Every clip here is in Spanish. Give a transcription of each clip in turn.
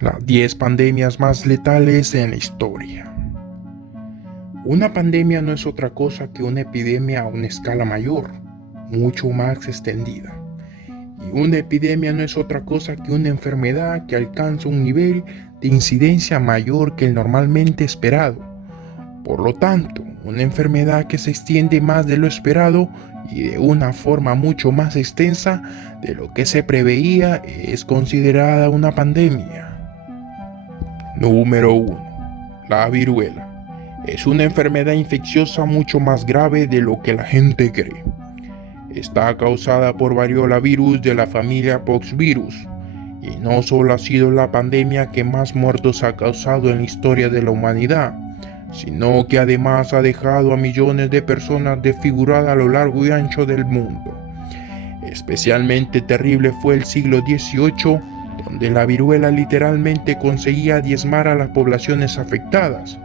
Las 10 pandemias más letales en la historia. Una pandemia no es otra cosa que una epidemia a una escala mayor, mucho más extendida. Y una epidemia no es otra cosa que una enfermedad que alcanza un nivel de incidencia mayor que el normalmente esperado. Por lo tanto, una enfermedad que se extiende más de lo esperado y de una forma mucho más extensa de lo que se preveía es considerada una pandemia. Número 1. La viruela. Es una enfermedad infecciosa mucho más grave de lo que la gente cree. Está causada por variola virus de la familia Poxvirus, y no solo ha sido la pandemia que más muertos ha causado en la historia de la humanidad, sino que además ha dejado a millones de personas desfiguradas a lo largo y ancho del mundo. Especialmente terrible fue el siglo XVIII, donde la viruela literalmente conseguía diezmar a las poblaciones afectadas.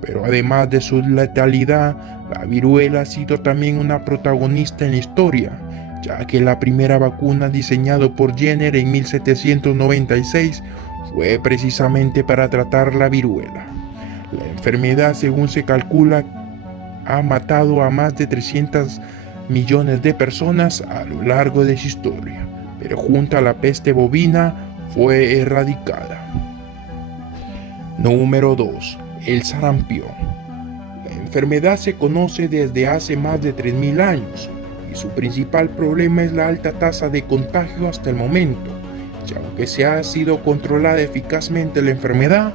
Pero además de su letalidad, la viruela ha sido también una protagonista en la historia, ya que la primera vacuna diseñada por Jenner en 1796 fue precisamente para tratar la viruela. La enfermedad, según se calcula, ha matado a más de 300 millones de personas a lo largo de su historia, pero junto a la peste bovina fue erradicada. Número 2. El sarampión. La enfermedad se conoce desde hace más de 3.000 años y su principal problema es la alta tasa de contagio hasta el momento, y aunque se ha sido controlada eficazmente la enfermedad,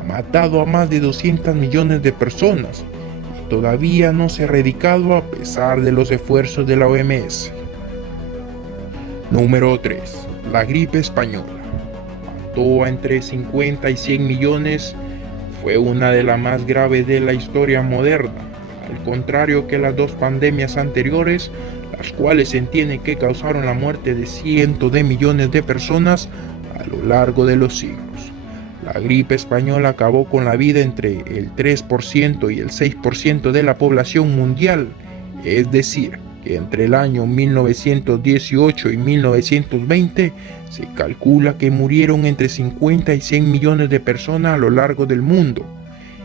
ha matado a más de 200 millones de personas y todavía no se ha erradicado a pesar de los esfuerzos de la OMS. Número 3. La gripe española. Mató a entre 50 y 100 millones. Fue una de las más graves de la historia moderna, al contrario que las dos pandemias anteriores, las cuales se entiende que causaron la muerte de cientos de millones de personas a lo largo de los siglos. La gripe española acabó con la vida entre el 3% y el 6% de la población mundial, es decir, que entre el año 1918 y 1920 se calcula que murieron entre 50 y 100 millones de personas a lo largo del mundo.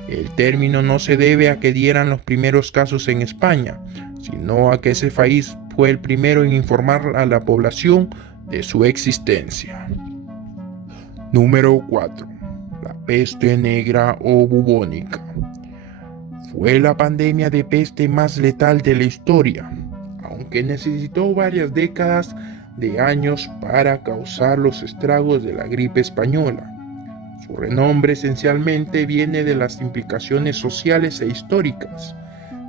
El término no se debe a que dieran los primeros casos en España, sino a que ese país fue el primero en informar a la población de su existencia. Número 4. La peste negra o bubónica. Fue la pandemia de peste más letal de la historia, aunque necesitó varias décadas de años para causar los estragos de la gripe española. Su renombre esencialmente viene de las implicaciones sociales e históricas.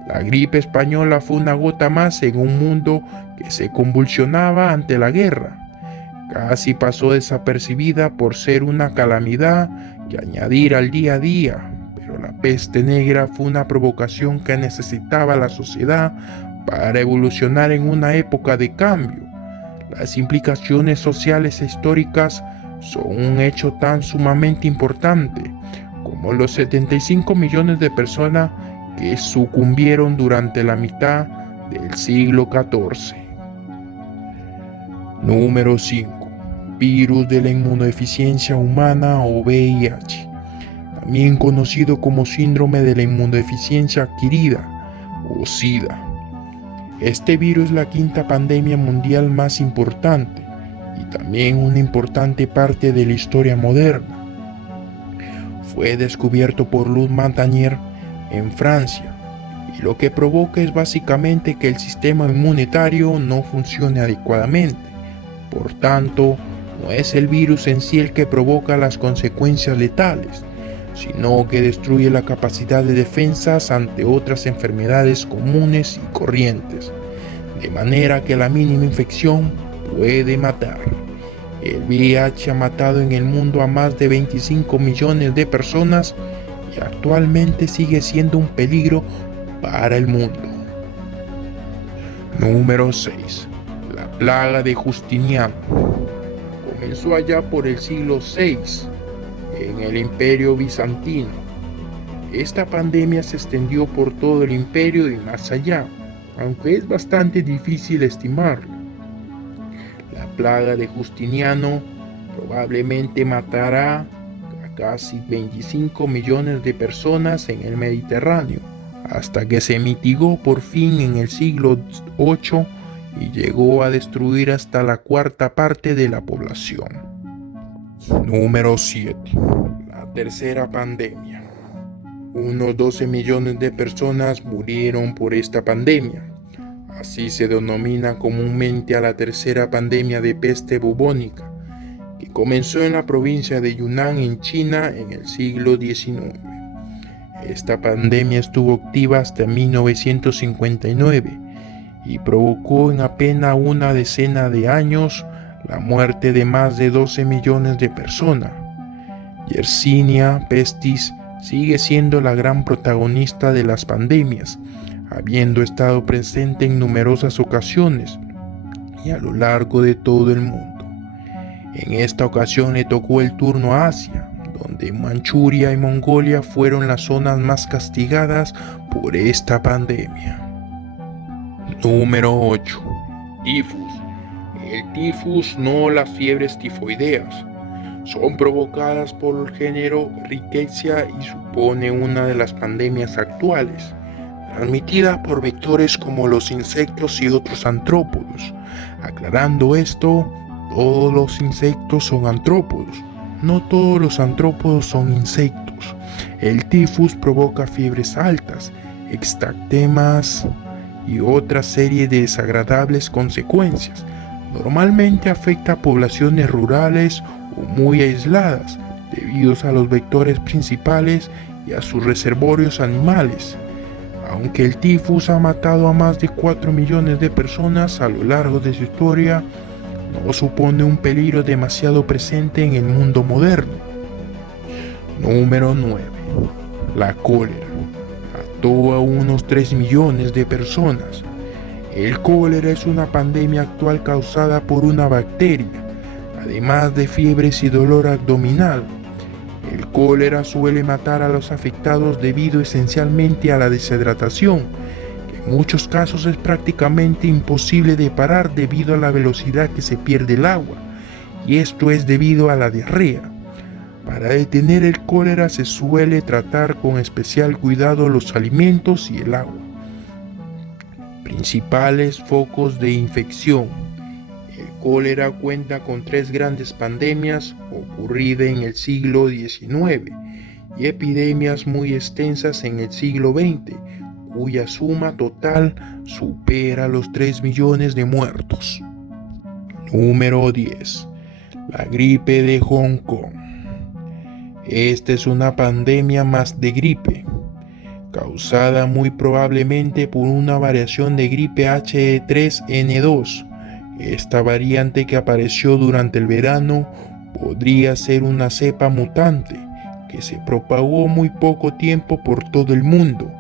La gripe española fue una gota más en un mundo que se convulsionaba ante la guerra. Casi pasó desapercibida por ser una calamidad que añadir al día a día, pero la peste negra fue una provocación que necesitaba la sociedad para evolucionar en una época de cambio. Las implicaciones sociales e históricas son un hecho tan sumamente importante como los 75 millones de personas que sucumbieron durante la mitad del siglo XIV. Número 5. Virus de la inmunodeficiencia humana o VIH, también conocido como síndrome de la inmunodeficiencia adquirida o SIDA. Este virus es la quinta pandemia mundial más importante y también una importante parte de la historia moderna. Fue descubierto por Luc Montagnier en Francia y lo que provoca es básicamente que el sistema inmunitario no funcione adecuadamente. Por tanto, no es el virus en sí el que provoca las consecuencias letales, sino que destruye la capacidad de defensas ante otras enfermedades comunes y corrientes, de manera que la mínima infección puede matar. El VIH ha matado en el mundo a más de 25 millones de personas y actualmente sigue siendo un peligro para el mundo. Número 6. La plaga de Justiniano. Comenzó allá por el siglo VI, en el Imperio Bizantino. Esta pandemia se extendió por todo el imperio y más allá, aunque es bastante difícil estimarlo. La plaga de Justiniano probablemente matará casi 25 millones de personas en el Mediterráneo, hasta que se mitigó por fin en el siglo VIII y llegó a destruir hasta la cuarta parte de la población. Número 7. La tercera pandemia. Unos 12 millones de personas murieron por esta pandemia. Así se denomina comúnmente a la tercera pandemia de peste bubónica, que comenzó en la provincia de Yunnan en China en el siglo XIX. Esta pandemia estuvo activa hasta 1959 y provocó en apenas una decena de años la muerte de más de 12 millones de personas. Yersinia pestis sigue siendo la gran protagonista de las pandemias, habiendo estado presente en numerosas ocasiones y a lo largo de todo el mundo. En esta ocasión le tocó el turno a Asia, donde Manchuria y Mongolia fueron las zonas más castigadas por esta pandemia. Número 8. Tifus. El tifus, no las fiebres tifoideas, son provocadas por el género Rickettsia y supone una de las pandemias actuales, transmitida por vectores como los insectos y otros artrópodos. Aclarando esto, todos los insectos son artrópodos, no todos los artrópodos son insectos. El tifus provoca fiebres altas, exantemas y otra serie de desagradables consecuencias. Normalmente afecta a poblaciones rurales o muy aisladas, debido a los vectores principales y a sus reservorios animales. Aunque el tifus ha matado a más de 4 millones de personas a lo largo de su historia, no supone un peligro demasiado presente en el mundo moderno. Número 9. La cólera. Mató a unos 3 millones de personas. El cólera es una pandemia actual causada por una bacteria, además de fiebres y dolor abdominal. El cólera suele matar a los afectados debido esencialmente a la deshidratación, que en muchos casos es prácticamente imposible de parar debido a la velocidad que se pierde el agua, y esto es debido a la diarrea. Para detener el cólera se suele tratar con especial cuidado los alimentos y el agua. Principales focos de infección. El cólera cuenta con 3 grandes pandemias ocurridas en el siglo XIX y epidemias muy extensas en el siglo XX, cuya suma total supera los 3 millones de muertos. Número 10. La gripe de Hong Kong. Esta es una pandemia más de gripe, causada muy probablemente por una variación de gripe H3N2. Esta variante que apareció durante el verano podría ser una cepa mutante que se propagó muy poco tiempo por todo el mundo,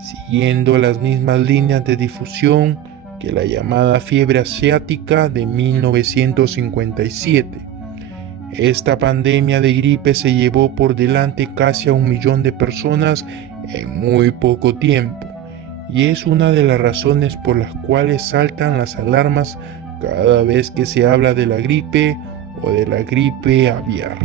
siguiendo las mismas líneas de difusión que la llamada fiebre asiática de 1957. Esta pandemia de gripe se llevó por delante casi a 1 millón de personas en muy poco tiempo, y es una de las razones por las cuales saltan las alarmas cada vez que se habla de la gripe o de la gripe aviar.